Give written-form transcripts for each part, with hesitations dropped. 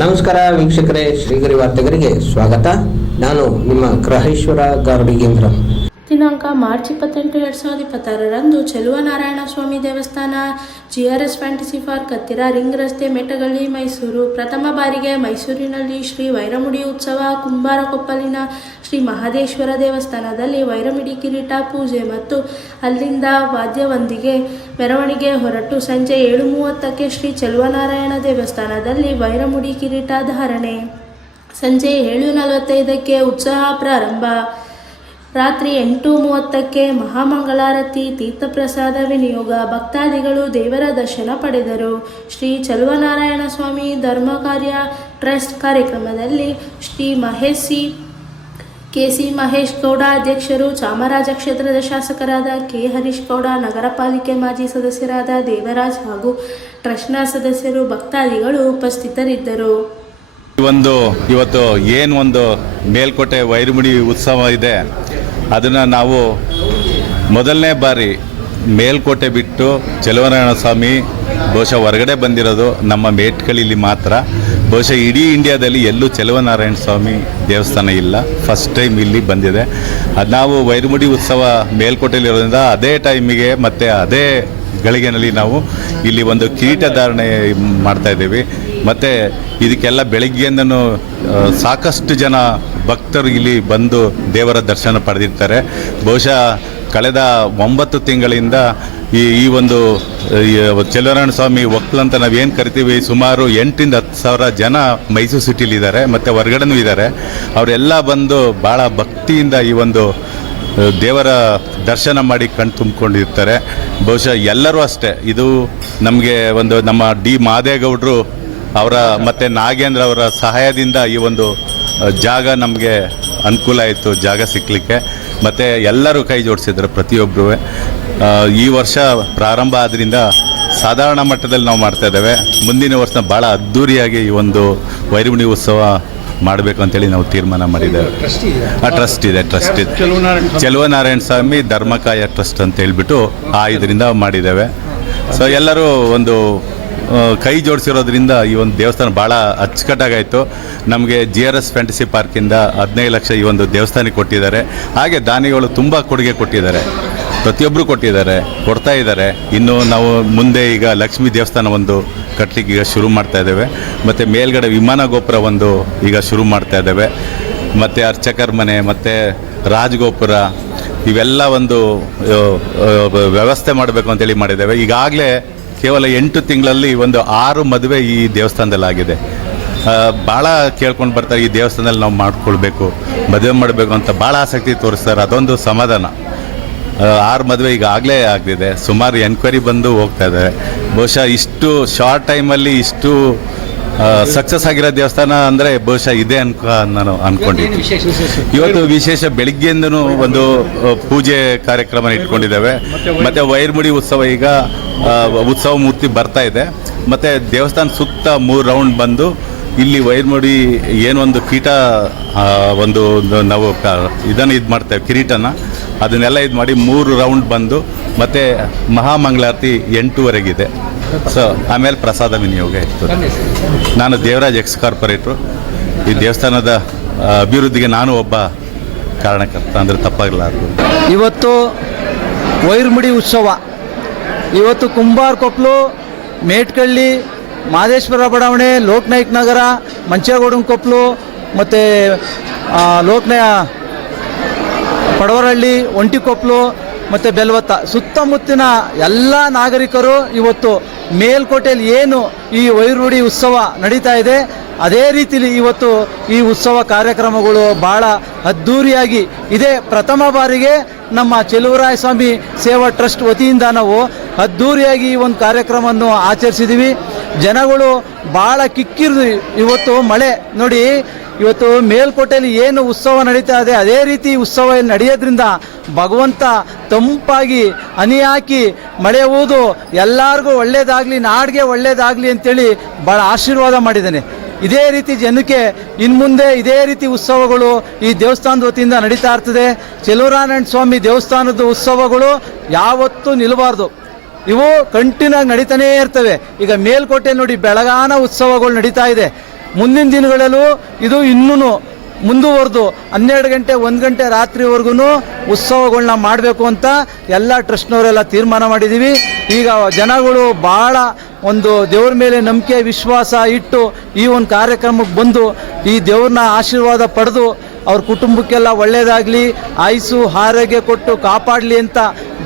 ನಮಸ್ಕಾರ ವೀಕ್ಷಕರೇ, ಶ್ರೀಗರಿ ವಾರ್ತೆಗರಿಗೆ ಸ್ವಾಗತ. ನಾನು ನಿಮ್ಮ ಗ್ರಹೇಶ್ವರ ಗಾರ್ಡಿಗೇಂದ್ರ. ದಿನಾಂಕ ಮಾರ್ಚ್ 28, 2026ರಂದು ಚೆಲುವನಾರಾಯಣ ಸ್ವಾಮಿ ದೇವಸ್ಥಾನ, GRS ಫ್ಯಾಂಟಸಿ ಪಾರ್ಕ್ ಹತ್ತಿರ, ರಿಂಗ್ ರಸ್ತೆ, ಮೇಟಗಳ್ಳಿ, ಮೈಸೂರು. ಪ್ರಥಮ ಬಾರಿಗೆ ಮೈಸೂರಿನಲ್ಲಿ ಶ್ರೀ ವೈರಮುಡಿ ಉತ್ಸವ. ಕುಂಬಾರಕೊಪ್ಪಲಿನ ಶ್ರೀ ಮಹದೇಶ್ವರ ದೇವಸ್ಥಾನದಲ್ಲಿ ವೈರಮುಡಿ ಕಿರೀಟ ಪೂಜೆ ಮತ್ತು ಅಲ್ಲಿಂದ ವಾದ್ಯವೊಂದಿಗೆ ಮೆರವಣಿಗೆ ಹೊರಟು ಸಂಜೆ 7:30ಕ್ಕೆ ಶ್ರೀ ಚೆಲುವನಾರಾಯಣ ದೇವಸ್ಥಾನದಲ್ಲಿ ವೈರಮುಡಿ ಕಿರೀಟ ಧಾರಣೆ. ಸಂಜೆ 7:45ಕ್ಕೆ ಉತ್ಸವ ಪ್ರಾರಂಭ. ರಾತ್ರಿ 8:30ಕ್ಕೆ ಮಹಾಮಂಗಳಾರತಿ, ತೀರ್ಥಪ್ರಸಾದ ವಿನಿಯೋಗ. ಭಕ್ತಾದಿಗಳು ದೇವರ ದರ್ಶನ ಪಡೆದರು. ಶ್ರೀ ಚೆಲುವನಾರಾಯಣ ಸ್ವಾಮಿ ಧರ್ಮಕಾರ್ಯ ಟ್ರಸ್ಟ್ ಕಾರ್ಯಕ್ರಮದಲ್ಲಿ ಶ್ರೀ ಮಹೇಶ್ KC ಮಹೇಶ್ ಗೌಡ ಅಧ್ಯಕ್ಷರು, ಚಾಮರಾಜ ಕ್ಷೇತ್ರದ ಶಾಸಕರಾದ K ಹರೀಶ್ ಗೌಡ, ನಗರ ಪಾಲಿಕೆ ಮಾಜಿ ಸದಸ್ಯರಾದ ದೇವರಾಜ್ ಹಾಗೂ ಟ್ರಸ್ಟ್ನ ಸದಸ್ಯರು, ಭಕ್ತಾದಿಗಳು ಉಪಸ್ಥಿತರಿದ್ದರು. ಇವತ್ತು ಒಂದು ಮೇಲ್ಕೋಟೆ ವೈರಮುಡಿ ಉತ್ಸವ ಇದೆ, ಅದನ್ನು ನಾವು ಮೊದಲನೇ ಬಾರಿ ಮೇಲ್ಕೋಟೆ ಬಿಟ್ಟು ಚೆಲುವನಾರಾಯಣ ಸ್ವಾಮಿ ಬಹುಶಃ ಹೊರಗಡೆ ಬಂದಿರೋದು ನಮ್ಮ ಮೇಟ್ಕಳಿಲಿ ಮಾತ್ರ. ಬಹುಶಃ ಇಡೀ ಇಂಡಿಯಾದಲ್ಲಿ ಎಲ್ಲೂ ಚೆಲುವನಾರಾಯಣ ಸ್ವಾಮಿ ದೇವಸ್ಥಾನ ಇಲ್ಲ, ಫಸ್ಟ್ ಟೈಮ್ ಇಲ್ಲಿ ಬಂದಿದೆ. ಅದು ನಾವು ವೈರಮುಡಿ ಉತ್ಸವ ಮೇಲ್ಕೋಟೆಯಲ್ಲಿರೋದ್ರಿಂದ ಅದೇ ಟೈಮಿಗೆ ಮತ್ತು ಅದೇ ಗಳಿಗೆನಲ್ಲಿ ನಾವು ಇಲ್ಲಿ ಒಂದು ಕಿರೀಟ ಧಾರಣೆ ಮಾಡ್ತಾಯಿದ್ದೀವಿ. ಮತ್ತು ಇದಕ್ಕೆಲ್ಲ ಬೆಳಗ್ಗೆಯಿಂದನೂ ಸಾಕಷ್ಟು ಜನ ಭಕ್ತರು ಇಲ್ಲಿ ಬಂದು ದೇವರ ದರ್ಶನ ಪಡೆದಿರ್ತಾರೆ. ಬಹುಶಃ ಕಳೆದ 9 ತಿಂಗಳಿಂದ ಈ ಒಂದು ಚೆಲುವನಾರಾಯಣ ಸ್ವಾಮಿ ಒಕ್ಕಲು ಅಂತ ನಾವೇನು ಕರಿತೀವಿ, ಸುಮಾರು 8,000 to 10,000 ಜನ ಮೈಸೂರು ಸಿಟಿಲಿದ್ದಾರೆ ಮತ್ತು ಹೊರಗಡೆನೂ ಇದ್ದಾರೆ. ಅವರೆಲ್ಲ ಬಂದು ಭಾಳ ಭಕ್ತಿಯಿಂದ ಈ ಒಂದು ದೇವರ ದರ್ಶನ ಮಾಡಿ ಕಣ್ ತುಂಬಿಕೊಂಡಿರ್ತಾರೆ. ಬಹುಶಃ ಎಲ್ಲರೂ ಅಷ್ಟೇ. ಇದು ನಮಗೆ ನಮ್ಮ ಡಿ ಮಾದೇಗೌಡರು ಅವರ ಮತ್ತು ನಾಗೇಂದ್ರ ಅವರ ಸಹಾಯದಿಂದ ಈ ಒಂದು ಜಾಗ ನಮಗೆ ಅನುಕೂಲ ಆಯಿತು, ಜಾಗ ಸಿಕ್ಕಲಿಕ್ಕೆ. ಮತ್ತು ಎಲ್ಲರೂ ಕೈ ಜೋಡಿಸಿದ್ರು ಪ್ರತಿಯೊಬ್ಬರೂ. ಈ ವರ್ಷ ಪ್ರಾರಂಭ ಆದ್ದರಿಂದ ಸಾಧಾರಣ ಮಟ್ಟದಲ್ಲಿ ನಾವು ಮಾಡ್ತಾಯಿದ್ದೇವೆ. ಮುಂದಿನ ವರ್ಷ ಭಾಳ ಅದ್ಧೂರಿಯಾಗಿ ಈ ಒಂದು ವೈರಮುಡಿ ಉತ್ಸವ ಮಾಡಬೇಕು ಅಂತೇಳಿ ನಾವು ತೀರ್ಮಾನ ಮಾಡಿದ್ದೇವೆ. ಟ್ರಸ್ಟ್ ಇದೆ ಚೆಲುವನಾರಾಯಣ ಸ್ವಾಮಿ ಧರ್ಮಕಾಯ ಟ್ರಸ್ಟ್ ಅಂತ ಹೇಳ್ಬಿಟ್ಟು ಇದರಿಂದ ಮಾಡಿದ್ದೇವೆ. ಸೊ ಎಲ್ಲರೂ ಒಂದು ಕೈ ಜೋಡಿಸಿರೋದ್ರಿಂದ ಈ ಒಂದು ದೇವಸ್ಥಾನ ಭಾಳ ಅಚ್ಚುಕಟ್ಟಾಗಾಯಿತು. ನಮಗೆ GRS ಫ್ಯಾಂಟಸಿ ಪಾರ್ಕಿಂದ 15 ಲಕ್ಷ ಈ ಒಂದು ದೇವಸ್ಥಾನಕ್ಕೆ ಕೊಟ್ಟಿದ್ದಾರೆ. ಹಾಗೆ ದಾನಿಗಳು ತುಂಬ ಕೊಡುಗೆ ಕೊಟ್ಟಿದ್ದಾರೆ, ಪ್ರತಿಯೊಬ್ಬರು ಕೊಡ್ತಾ ಇದ್ದಾರೆ. ಇನ್ನು ನಾವು ಮುಂದೆ ಈಗ ಲಕ್ಷ್ಮೀ ದೇವಸ್ಥಾನ ಒಂದು ಕಟ್ಟಲಿಕ್ಕೆ ಈಗ ಶುರು ಮಾಡ್ತಾ ಇದ್ದೇವೆ. ಮತ್ತು ಮೇಲ್ಗಡೆ ವಿಮಾನ ಗೋಪುರ ಒಂದು ಈಗ ಶುರು ಮಾಡ್ತಾ ಇದ್ದೇವೆ. ಮತ್ತು ಅರ್ಚಕರ ಮನೆ ಮತ್ತು ರಾಜಗೋಪುರ ಇವೆಲ್ಲ ಒಂದು ವ್ಯವಸ್ಥೆ ಮಾಡಬೇಕು ಅಂತೇಳಿ ಮಾಡಿದ್ದೇವೆ. ಈಗಾಗಲೇ ಕೇವಲ 8 ತಿಂಗಳಲ್ಲಿ 6 ಮದುವೆ ಈ ದೇವಸ್ಥಾನದಲ್ಲಿ ಆಗಿದೆ. ಭಾಳ ಕೇಳ್ಕೊಂಡು ಬರ್ತಾರೆ, ಈ ದೇವಸ್ಥಾನದಲ್ಲಿ ನಾವು ಮಾಡ್ಕೊಳ್ಬೇಕು, ಮದುವೆ ಮಾಡಬೇಕು ಅಂತ ಭಾಳ ಆಸಕ್ತಿ ತೋರಿಸ್ತಾರೆ. ಅದೊಂದು ಸಮಾಧಾನ. 6 ಮದುವೆ ಈಗಾಗಲೇ ಆಗಿದೆ. ಸುಮಾರು ಎನ್ಕ್ವೈರಿ ಬಂದು ಹೋಗ್ತಾ ಇದ್ದಾರೆ. ಬಹುಶಃ ಇಷ್ಟು ಶಾರ್ಟ್ ಟೈಮಲ್ಲಿ ಇಷ್ಟು ಸಕ್ಸಸ್ ಆಗಿರೋ ದೇವಸ್ಥಾನ ಅಂದರೆ ಬಹುಶಃ ಇದೆ ನಾನು ಅಂದ್ಕೊಂಡಿದ್ದೀನಿ. ಇವತ್ತು ವಿಶೇಷ ಬೆಳಿಗ್ಗೆಯಿಂದನೂ ಒಂದು ಪೂಜೆ ಕಾರ್ಯಕ್ರಮ ಇಟ್ಕೊಂಡಿದ್ದೇವೆ. ಮತ್ತು ವೈರಮುಡಿ ಉತ್ಸವ ಈಗ ಉತ್ಸವ ಮೂರ್ತಿ ಬರ್ತಾ ಇದೆ. ಮತ್ತು ದೇವಸ್ಥಾನ ಸುತ್ತ 3 ರೌಂಡ್ ಬಂದು ಇಲ್ಲಿ ವೈರಮುಡಿ ಏನೊಂದು ಪೀಠ ಒಂದು ನಾವು ಇದನ್ನು ಮಾಡ್ತೇವೆ, ಕಿರೀಟನ ಅದನ್ನೆಲ್ಲ ಮಾಡಿ 3 ರೌಂಡ್ ಬಂದು ಮತ್ತು ಮಹಾಮಂಗಳಾರತಿ 8:15 ಸೊ ಆಮೇಲೆ ಪ್ರಸಾದ ವಿನಿಯೋಗ ಇರ್ತದೆ. ನಾನು ದೇವರಾಜ್ ಎಕ್ಸ್ ಕಾರ್ಪೊರೇಟ್ರು. ಈ ದೇವಸ್ಥಾನದ ಅಭಿವೃದ್ಧಿಗೆ ನಾನು ಒಬ್ಬ ಕಾರಣಕರ್ತ ಅಂದರೆ ತಪ್ಪಾಗಲಾರದು. ಇವತ್ತು ವೈರಮುಡಿ ಉತ್ಸವ ಇವತ್ತು ಕುಂಬಾರಕೊಪ್ಪಲು, ಮೇಟ್ಕಳ್ಳಿ, ಮಹದೇಶ್ವರ ಬಡಾವಣೆ, ಲೋಕನಾಯಕ್ ನಗರ, ಮಂಚೇಗೌಡನ ಕೊಪ್ಪಲು ಮತ್ತು ಪಡವರಹಳ್ಳಿ, ಒಂಟಿಕೊಪ್ಪಲು ಮತ್ತು ಬೆಲ್ವತ್ತ ಸುತ್ತಮುತ್ತಿನ ಎಲ್ಲ ನಾಗರಿಕರು ಇವತ್ತು ಮೇಲ್ಕೋಟೆಯಲ್ಲಿ ಏನು ಈ ವೈರಮುಡಿ ಉತ್ಸವ ನಡೀತಾ ಇದೆ ಅದೇ ರೀತಿಲಿ ಇವತ್ತು ಈ ಉತ್ಸವ ಕಾರ್ಯಕ್ರಮಗಳು ಭಾಳ ಅದ್ಧೂರಿಯಾಗಿ ಇದೇ ಪ್ರಥಮ ಬಾರಿಗೆ ನಮ್ಮ ಚೆಲುವರಾಯ ಸ್ವಾಮಿ ಸೇವಾ ಟ್ರಸ್ಟ್ ವತಿಯಿಂದ ನಾವು ಅದ್ಧೂರಿಯಾಗಿ ಈ ಒಂದು ಕಾರ್ಯಕ್ರಮವನ್ನು ಆಚರಿಸಿದ್ದೀವಿ. ಜನಗಳು ಭಾಳ ಕಿಕ್ಕಿರಿದು ಇವತ್ತು ಮಳೆ ನೋಡಿ, ಇವತ್ತು ಮೇಲ್ಕೋಟೆಯಲ್ಲಿ ಏನು ಉತ್ಸವ ನಡೀತಾ ಇದೆ ಅದೇ ರೀತಿ ಉತ್ಸವ ನಡೆಯೋದ್ರಿಂದ ಭಗವಂತ ತಂಪಾಗಿ ಹನಿ ಹಾಕಿ ಮಳೆ ಊದು ಎಲ್ಲರಿಗೂ ಒಳ್ಳೇದಾಗಲಿ, ನಾಡಿಗೆ ಒಳ್ಳೇದಾಗಲಿ ಅಂತೇಳಿ ಭಾಳ ಆಶೀರ್ವಾದ ಮಾಡಿದ್ದಾನೆ. ಇದೇ ರೀತಿ ಜನಕ್ಕೆ ಇನ್ಮುಂದೆ ಇದೇ ರೀತಿ ಉತ್ಸವಗಳು ಈ ದೇವಸ್ಥಾನದ ವತಿಯಿಂದ ನಡೀತಾ ಇರ್ತದೆ. ಚೆಲುವನಾರಾಯಣ ಸ್ವಾಮಿ ದೇವಸ್ಥಾನದ ಉತ್ಸವಗಳು ಯಾವತ್ತೂ ನಿಲ್ಲಬಾರ್ದು, ಇವು ಕಂಟಿನ್ಯೂ ಆಗಿ ನಡೀತಾನೇ ಇರ್ತವೆ. ಈಗ ಮೇಲ್ಕೋಟೆ ನೋಡಿ ಬೆಳಗಾನ ಉತ್ಸವಗಳು ನಡೀತಾ ಇದೆ. ಮುಂದಿನ ದಿನಗಳಲ್ಲೂ ಇದು ಇನ್ನೂ ಮುಂದುವರೆದು 12 ಗಂಟೆ 1 ಗಂಟೆ ರಾತ್ರಿವರೆಗೂ ಉತ್ಸವಗಳನ್ನ ಮಾಡಬೇಕು ಅಂತ ಎಲ್ಲ ಟ್ರಸ್ಟ್ನವರೆಲ್ಲ ತೀರ್ಮಾನ ಮಾಡಿದ್ದೀವಿ. ಈಗ ಜನಗಳು ಭಾಳ ಒಂದು ದೇವ್ರ ಮೇಲೆ ನಂಬಿಕೆ ವಿಶ್ವಾಸ ಇಟ್ಟು ಈ ಒಂದು ಕಾರ್ಯಕ್ರಮಕ್ಕೆ ಬಂದು ಈ ದೇವ್ರನ್ನ ಆಶೀರ್ವಾದ ಪಡೆದು ಅವ್ರ ಕುಟುಂಬಕ್ಕೆಲ್ಲ ಒಳ್ಳೆಯದಾಗಲಿ, ಆಯುಸ್ಸು ಆರೋಗ್ಯ ಕೊಟ್ಟು ಕಾಪಾಡಲಿ ಅಂತ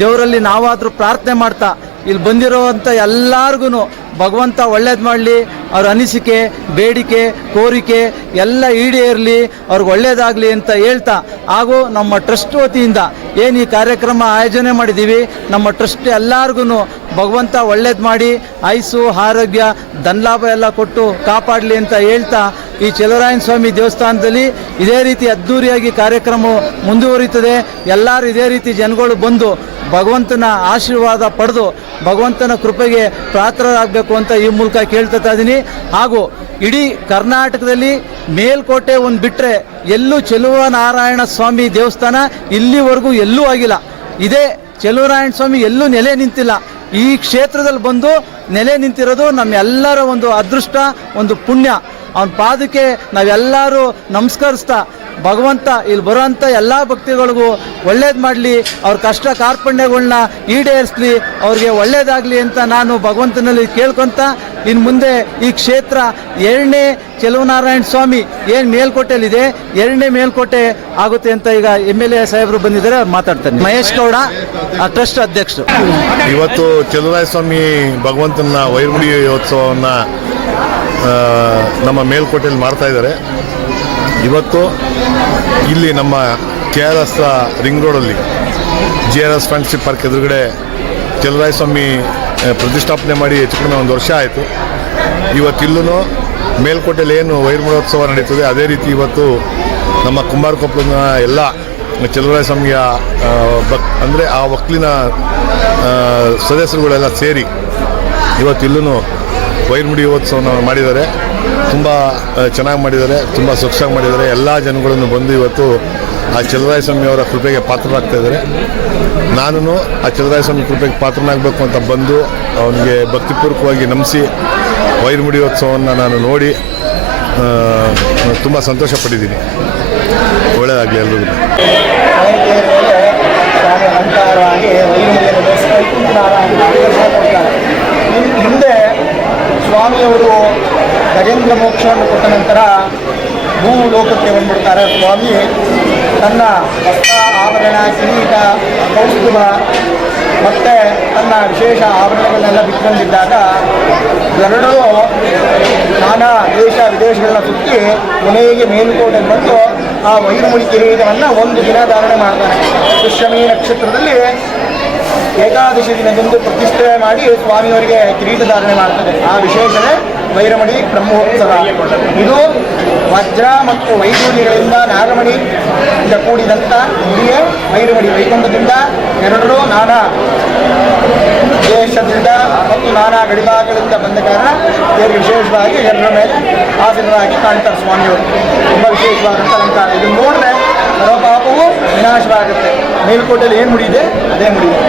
ದೇವರಲ್ಲಿ ನಾವಾದರೂ ಪ್ರಾರ್ಥನೆ ಮಾಡ್ತಾ ಇಲ್ಲಿ ಬಂದಿರೋವಂಥ ಎಲ್ಲರಿಗೂ ಭಗವಂತ ಒಳ್ಳೇದು ಮಾಡಲಿ, ಅವ್ರ ಅನಿಸಿಕೆ ಬೇಡಿಕೆ ಕೋರಿಕೆ ಎಲ್ಲ ಈಡೇರಲಿ, ಅವ್ರಿಗೆ ಒಳ್ಳೇದಾಗಲಿ ಅಂತ ಹೇಳ್ತಾ, ಹಾಗೂ ನಮ್ಮ ಟ್ರಸ್ಟ್ ವತಿಯಿಂದ ಏನು ಈ ಕಾರ್ಯಕ್ರಮ ಆಯೋಜನೆ ಮಾಡಿದ್ದೀವಿ, ನಮ್ಮ ಟ್ರಸ್ಟ್ ಎಲ್ಲರಿಗೂ ಭಗವಂತ ಒಳ್ಳೇದು ಮಾಡಿ ಆಯುಸ್ಸು ಆರೋಗ್ಯ ಧನಲಾಭ ಎಲ್ಲ ಕೊಟ್ಟು ಕಾಪಾಡಲಿ ಅಂತ ಹೇಳ್ತಾ, ಈ ಚಲುವರಾಯನ ಸ್ವಾಮಿ ದೇವಸ್ಥಾನದಲ್ಲಿ ಇದೇ ರೀತಿ ಅದ್ಧೂರಿಯಾಗಿ ಕಾರ್ಯಕ್ರಮ ಮುಂದುವರಿಯುತ್ತದೆ. ಎಲ್ಲರೂ ಇದೇ ರೀತಿ ಜನಗಳು ಬಂದು ಭಗವಂತನ ಆಶೀರ್ವಾದ ಪಡೆದು ಭಗವಂತನ ಕೃಪೆಗೆ ಪಾತ್ರರಾಗಬೇಕು ಅಂತ ಈ ಮೂಲಕ ಕೇಳ್ತಾ ಇದ್ದೀನಿ. ಹಾಗೂ ಇಡೀ ಕರ್ನಾಟಕದಲ್ಲಿ ಮೇಲ್ಕೋಟೆ ಒಂದು ಬಿಟ್ಟರೆ ಎಲ್ಲೂ ಚೆಲುವನಾರಾಯಣ ಸ್ವಾಮಿ ದೇವಸ್ಥಾನ ಇಲ್ಲಿವರೆಗೂ ಎಲ್ಲೂ ಆಗಿಲ್ಲ. ಇದೇ ಚೆಲುವನಾರಾಯಣ ಸ್ವಾಮಿ ಎಲ್ಲೂ ನೆಲೆ ನಿಂತಿಲ್ಲ. ಈ ಕ್ಷೇತ್ರದಲ್ಲಿ ಬಂದು ನೆಲೆ ನಿಂತಿರೋದು ನಮ್ಮೆಲ್ಲರ ಒಂದು ಅದೃಷ್ಟ, ಒಂದು ಪುಣ್ಯ. ಅವನ ಪಾದಕ್ಕೆ ನಾವೆಲ್ಲರೂ ನಮಸ್ಕರಿಸ್ತಾ ಭಗವಂತ ಇಲ್ಲಿ ಬರೋಂಥ ಎಲ್ಲ ಭಕ್ತಿಗಳಿಗೂ ಒಳ್ಳೇದು ಮಾಡಲಿ, ಅವ್ರ ಕಷ್ಟ ಕಾರ್ಪಣ್ಯಗಳನ್ನ ಈಡೇರಿಸಲಿ, ಅವ್ರಿಗೆ ಒಳ್ಳೇದಾಗಲಿ ಅಂತ ನಾನು ಭಗವಂತನಲ್ಲಿ ಕೇಳ್ಕೊತ ಇನ್ನು ಮುಂದೆ ಈ ಕ್ಷೇತ್ರ 2ನೇ ಚೆಲುವನಾರಾಯಣ ಸ್ವಾಮಿ ಏನು ಮೇಲ್ಕೋಟೆಯಲ್ಲಿದೆ 2ನೇ ಮೇಲ್ಕೋಟೆ ಆಗುತ್ತೆ ಅಂತ ಈಗ MLA ಸಾಹೇಬರು ಬಂದಿದ್ದಾರೆ, ಅವ್ರು ಮಾತಾಡ್ತಾರೆ. ಮಹೇಶ್ ಗೌಡ ಟ್ರಸ್ಟ್ ಅಧ್ಯಕ್ಷರು. ಇವತ್ತು ಚೆಲುವರಾಯ ಸ್ವಾಮಿ ಭಗವಂತನ ವೈರ್ಮುಡಿ ಉತ್ಸವವನ್ನು ನಮ್ಮ ಮೇಲ್ಕೋಟೆಯಲ್ಲಿ ಮಾಡ್ತಾ ಇದ್ದಾರೆ. ಇವತ್ತು ಇಲ್ಲಿ ನಮ್ಮ KRS ರಿಂಗ್ ರೋಡಲ್ಲಿ GRS ಫ್ರೆಂಡ್ಶಿಪ್ ಪಾರ್ಕ್ ಎದುರುಗಡೆ ಚೆಲುವರಾಯ ಸ್ವಾಮಿ ಪ್ರತಿಷ್ಠಾಪನೆ ಮಾಡಿ ಹೆಚ್ಚು ಕಡಿಮೆ 1 ವರ್ಷ ಆಯಿತು. ಇವತ್ತಿಲ್ಲೂ ಮೇಲ್ಕೋಟೆಯಲ್ಲಿ ಏನು ವೈರ್ಮುಡೋತ್ಸವ ನಡೀತದೆ ಅದೇ ರೀತಿ ಇವತ್ತು ನಮ್ಮ ಕುಂಬಾರಕೊಪ್ಪಲಿನ ಎಲ್ಲ ಚೆಲುವರಾಯ ಸ್ವಾಮಿಯ ಅಂದರೆ ಆ ಒಕ್ಕಲಿನ ಸದಸ್ಯರುಗಳೆಲ್ಲ ಸೇರಿ ಇವತ್ತಿಲ್ಲೂ ವೈರ್ಮುಡಿ ಉತ್ಸವನ ಮಾಡಿದ್ದಾರೆ. ತುಂಬ ಚೆನ್ನಾಗಿ ಮಾಡಿದ್ದಾರೆ, ತುಂಬ ಸೊಗಸಾಗಿ ಮಾಡಿದ್ದಾರೆ. ಎಲ್ಲ ಜನಗಳನ್ನು ಬಂದು ಇವತ್ತು ಆ ಚೆಲುವರಾಯ ಸ್ವಾಮಿಯವರ ಕೃಪೆಗೆ ಪಾತ್ರರಾಗ್ತಾ ಇದ್ದಾರೆ. ನಾನು ಆ ಚೆಲುವರಾಯ ಸ್ವಾಮಿ ಕೃಪೆಗೆ ಪಾತ್ರನಾಗಬೇಕು ಅಂತ ಬಂದು ಅವನಿಗೆ ಭಕ್ತಿಪೂರ್ವಕವಾಗಿ ನಂಬಿಸಿ ವೈರ್ಮುಡಿ ಉತ್ಸವವನ್ನು ನಾನು ನೋಡಿ ತುಂಬ ಸಂತೋಷಪಟ್ಟಿದ್ದೀನಿ. ಒಳ್ಳೆಯದಾಗಲಿ ಎಲ್ರಿಗೂ. ಹಿಂದೆ ಸ್ವಾಮಿಯವರು ಗಜೇಂದ್ರ ಮೋಕ್ಷವನ್ನು ಕೊಟ್ಟ ನಂತರ ಭೂಲೋಕಕ್ಕೆ ಬಂದ್ಬಿಡ್ತಾರೆ. ಸ್ವಾಮಿ ತನ್ನ ವಸ್ತ್ರ ಆಭರಣ ಕಿರೀಟ ಕೌಸ್ತುಭ ಮತ್ತು ತನ್ನ ವಿಶೇಷ ಆಭರಣಗಳನ್ನೆಲ್ಲ ಬಿಟ್ಕೊಂಡಿದ್ದಾಗ ಎರಡೂ ನಾನಾ ದೇಶ ವಿದೇಶಗಳನ್ನ ಸುತ್ತಿ ಕೊನೆಗೆ ಮೇಲುಕೋಟೆಗೆ ಬಂದು ಆ ವೈರಮುಡಿ ಕಿರೀಟವನ್ನು 1 ದಿನ ಧಾರಣೆ ಮಾಡ್ತಾರೆ. ಪುಷ್ಯಮಿ ನಕ್ಷತ್ರದಲ್ಲಿ ಏಕಾದಶಿ ದಿನದಂದು ಪ್ರತಿಷ್ಠೆ ಮಾಡಿ ಸ್ವಾಮಿಯವರಿಗೆ ಕಿರೀಟ ಧಾರಣೆ ಮಾಡ್ತಾರೆ. ಆ ವಿಶೇಷವೇ ವೈರಮಣಿ ಬ್ರಹ್ಮೋತ್ಸವ. ಇದು ವಜ್ರ ಮತ್ತು ವೈಡೂರ್ಯಗಳಿಂದ ನಾಗಮಣಿಯಿಂದ ಕೂಡಿದಂಥ ಮುಡಿಯೇ ವೈರಮಣಿ. ವೈಕುಂಠದಿಂದ ಎರಡರೂ ನಾನಾ ದೇಶದಿಂದ ಮತ್ತು ನಾನಾ ಗಡಿಭಾಗಗಳಿಂದ ಬಂದ ಕಾರಣ ಇವರಿಗೆ ವಿಶೇಷವಾಗಿ ಎಲ್ಲರ ಮೇಲೆ ಆಸೀನರಾಗಿ ಕಾಣ್ತಾರೆ ಸ್ವಾಮಿಯವರು. ತುಂಬ ವಿಶೇಷವಾದಂಥ ಅಲಂಕಾರ. ಇದು ನೋಡಿದ್ರೆ ಸರ್ವಪಾಪವೂ ವಿನಾಶವಾಗುತ್ತೆ. ಮೇಲ್ಕೋಟೆಯಲ್ಲಿ ಏನು ಮುಡಿಯಿದೆ ಅದೇ ಮುಡಿಯಿದೆ.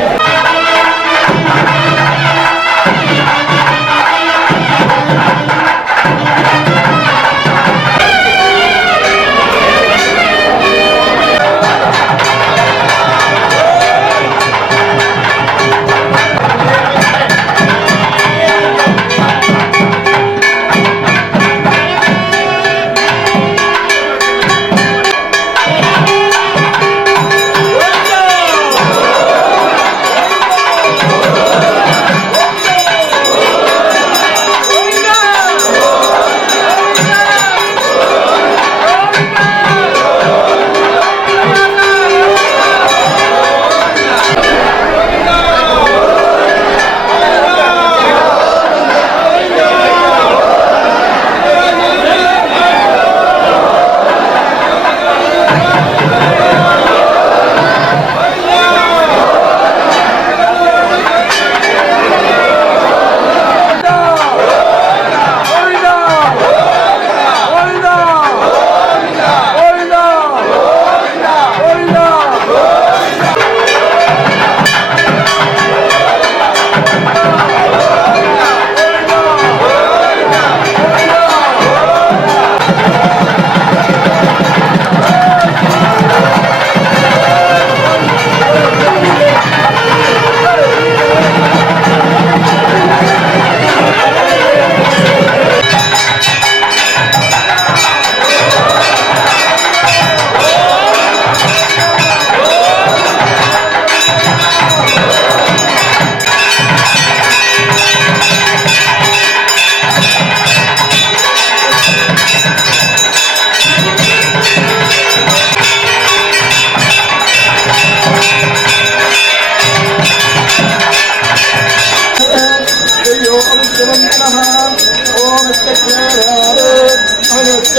अनुच्च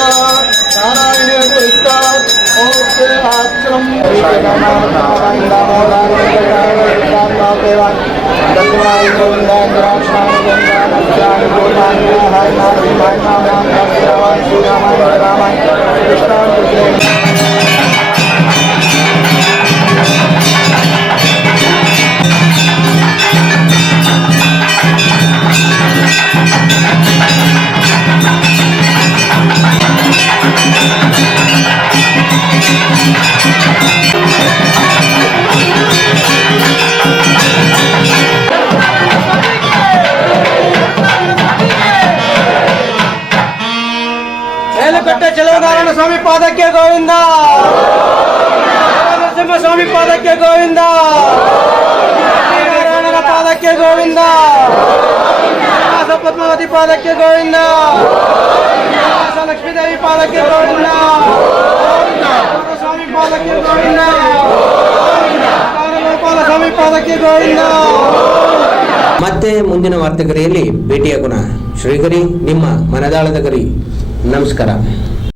नारायणेष्टात् ओके आचरम ಮೇಲುಕಟ್ಟೆ ಚೆಲುವನಾರಾಯಣ ಸ್ವಾಮಿ ಪಾದಕ್ಕೆ ಗೋವಿಂದ, ನರಸಿಂಹ ಸ್ವಾಮಿ ಪಾದಕ್ಕೆ ಗೋವಿಂದ, ನಾರಾಯಣನ ಪಾದಕ್ಕೆ ಗೋವಿಂದ, ಪದ್ಮಾವತಿ ಪಾದಕ್ಕೆ ಗೋವಿಂದ, ಲಕ್ಷ್ಮೀದೇವಿ ಪಾದಕ್ಕೆ ಗೋವಿಂದ, ಸ್ವಾಮಿ ಪಾದಕ್ಕೆ ಗೋವಿಂದ, ಗೋಪಾಲ ಸ್ವಾಮಿ ಪಾದಕ್ಕೆ ಗೋವಿಂದ. ಮತ್ತೆ ಮುಂದಿನ ವಾರ್ತೆಗರಿಯಲ್ಲಿ ಭೇಟಿಯಾಗೋಣ. ಶ್ರೀಗರಿ ನಿಮ್ಮ ಮನದಾಳದ ಗರಿ. ನಮಸ್ಕಾರ.